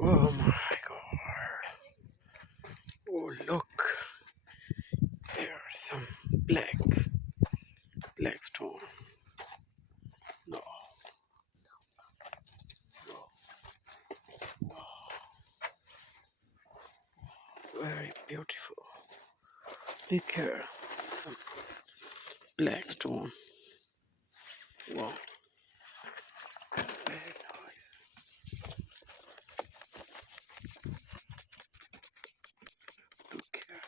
Oh my god. Oh look. There's some blackstone. No, no. Very beautiful. Look here. Some blackstone. Wow. Very nice. Look here.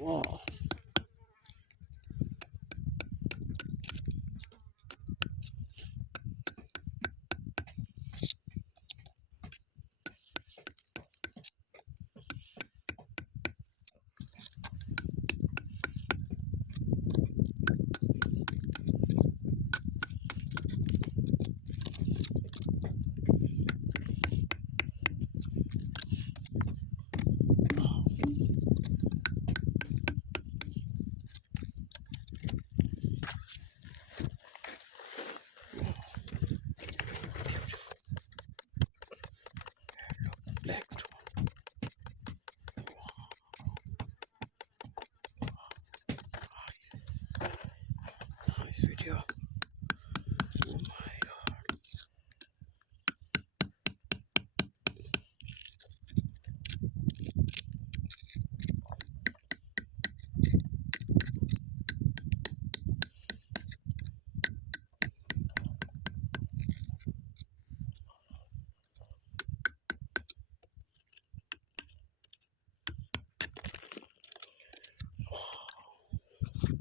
Wow. Black